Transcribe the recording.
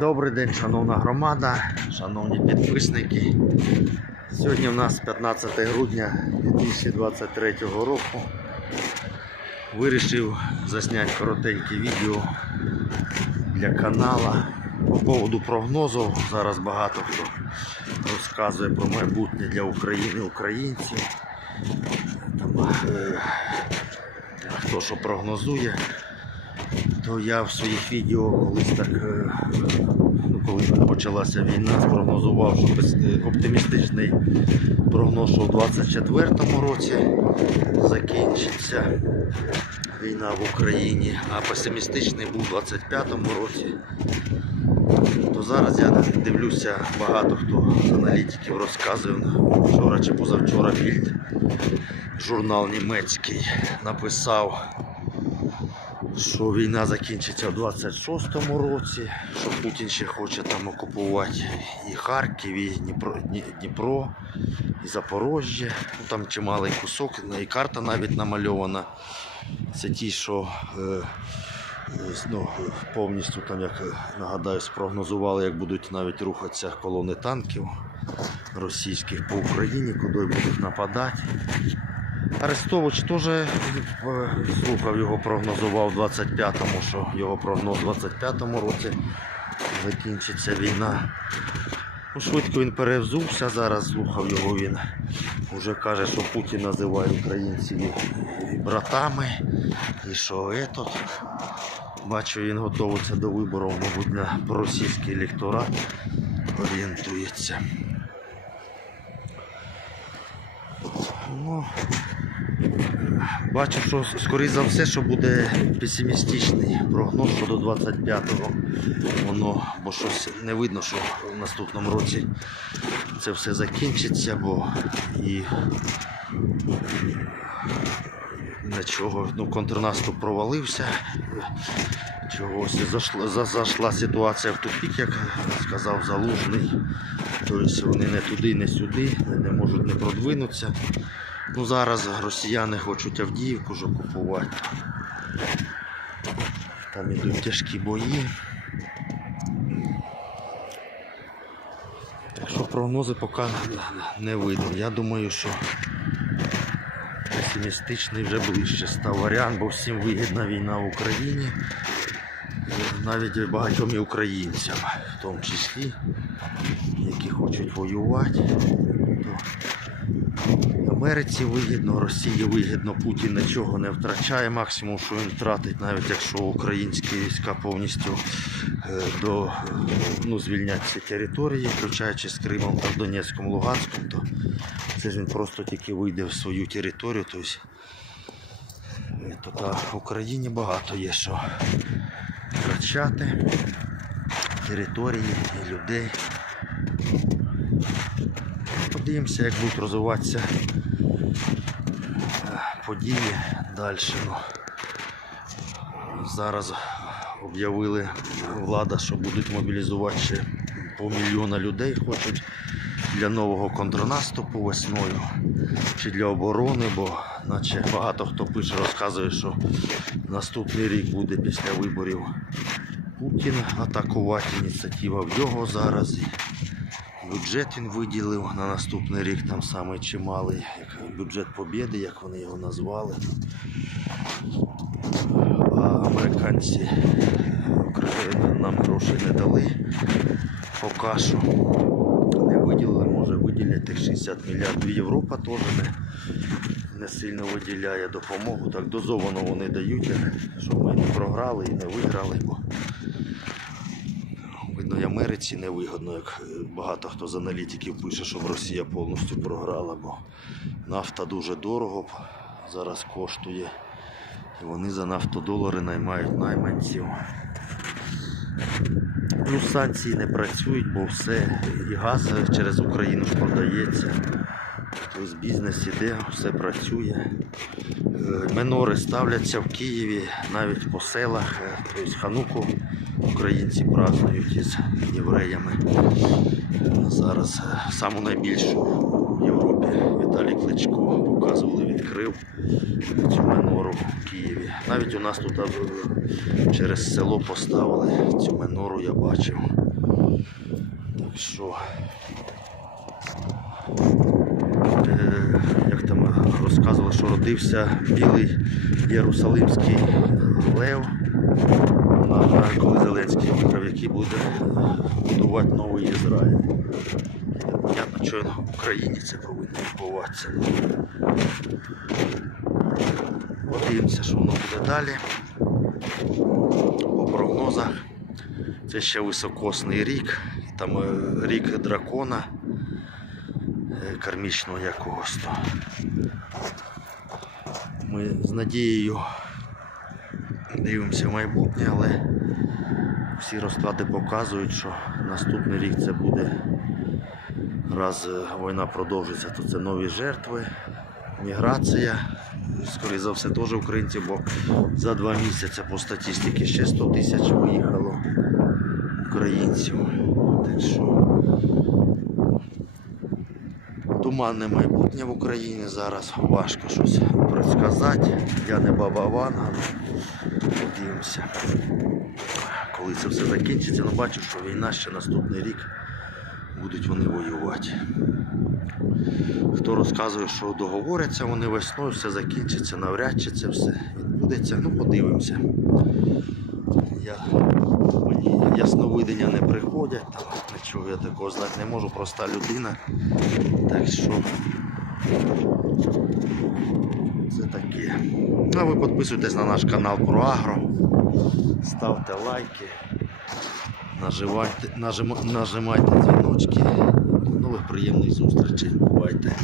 Добрий день, шановна громада, шановні підписники. Сьогодні у нас 15 грудня 2023 року. Вирішив засняти коротеньке відео для канала по поводу прогнозу. Зараз багато хто розказує про майбутнє для України, українців. Там, е, хто що прогнозує то я в своїх відео колись так, е, ну, коли почалася війна, спрогнозував, що е, оптимістичний прогноз, що в 24-му році закінчиться війна в Україні, а песимістичний був у 25-му році. То зараз я дивлюся, багато хто з аналітиків розказує вчора чи позавчора Більд, журнал німецький, написав що війна закінчиться в 26-му році, що Путін ще хоче там окупувати і Харків, і Дніпро, Дніпро і Запорожжя. Ну, там чималий кусок, і карта навіть намальована. Це ті, що е, е, ну, повністю там, як нагадаю, спрогнозували, як будуть навіть рухатися колони танків російських по Україні, куди будуть нападати. Арестович теж е, слухав його, прогнозував в 25-му, що його прогноз в 25-му році закінчиться війна. Ну, швидко він перевзувся, зараз слухав його він. Вже каже, що Путін називає українців братами, і що етот. Бачу, він готується до виборів, мабуть, на проросійський електорат орієнтується. Ну, Бачу, що скоріше за все, що буде песимістичний прогноз щодо 25-го. Воно, бо щось не видно, що в наступному році це все закінчиться, бо і нічого, ну, контрнаступ провалився. Чогось і зайшла, ситуація в тупік, як сказав Залужний. Тобто вони не туди, не сюди, не можуть не продвинутися. Ну зараз росіяни хочуть Авдіївку ж окупувати. Там ідуть тяжкі бої. Так що прогнози поки не видно. Я думаю, що песимістичний вже ближче став варіант, бо всім вигідна війна в Україні. Навіть багатьом і українцям, в тому числі, які хочуть воювати. Америці вигідно, Росії вигідно, Путін нічого не втрачає. Максимум, що він втратить, навіть якщо українські війська повністю е, до, е, ну, звільнять ці території, включаючи з Кримом та Донецьком, Луганськом, то це ж він просто тільки вийде в свою територію. Тобто, е, то та в Україні багато є що втрачати території і людей. Подивимося, як будуть розвиватися е, події далі. Ну, зараз об'явили влада, що будуть мобілізувати ще по мільйона людей хочуть для нового контрнаступу весною чи для оборони, бо наче багато хто пише, розказує, що наступний рік буде після виборів Путін атакувати. Ініціатива в його зараз. Бюджет він виділив на наступний рік, там саме чималий, як бюджет побєди, як вони його назвали. А американці нам грошей не дали поки що. Не виділили, може виділять тих 60 мільярдів. Європа теж не, не сильно виділяє допомогу. Так дозовано вони дають, щоб ми не програли і не виграли. Бо Видно, і Америці невигодно, як е, багато хто з аналітиків пише, щоб Росія повністю програла, бо нафта дуже дорого зараз коштує. І вони за нафтодолари наймають найманців. Ну, санкції не працюють, бо все і газ через Україну ж продається. Тобто бізнес іде, все працює. Е, Минори ставляться в Києві, навіть по селах. Е, Тобто хануку українці празднують із євреями. Зараз е, саму найбільшу в Європі Віталій Кличко показували, відкрив цю менору в Києві. Навіть у нас тут через село поставили цю менору, я бачив. Так що, як там розказували, що родився білий Єрусалимський лев. На, коли Зеленський виграв, який буде будувати новий Ізраїль. Понятно, що в Україні це повинно відбуватися. Подивимося, що воно буде далі. По прогнозах. Це ще високосний рік, там е, рік дракона е, кармічного якогось. то. Ми з надією дивимося в майбутнє, але всі розклади показують, що наступний рік це буде раз е, війна продовжиться, то це нові жертви, міграція. Скоріше за все, теж українців, бо за два місяці по статистиці ще 100 тисяч виїхало українців. Так що туманне майбутнє в Україні зараз. Важко щось предсказати. Я не баба Ванга, але подивимося. Коли це все закінчиться, ну бачу, що війна ще наступний рік будуть вони воювати. Хто розказує, що договоряться вони весною, все закінчиться, навряд чи це все відбудеться. Ну, подивимося. Я, мені ясновидення не приходять, нічого я такого знати не можу, проста людина. Так що це таке. Ну, а ви підписуйтесь на наш канал про Агро, ставте лайки, нажимайте, нажим, нажимайте дзвіночки. Нових приємних зустрічей. Бувайте.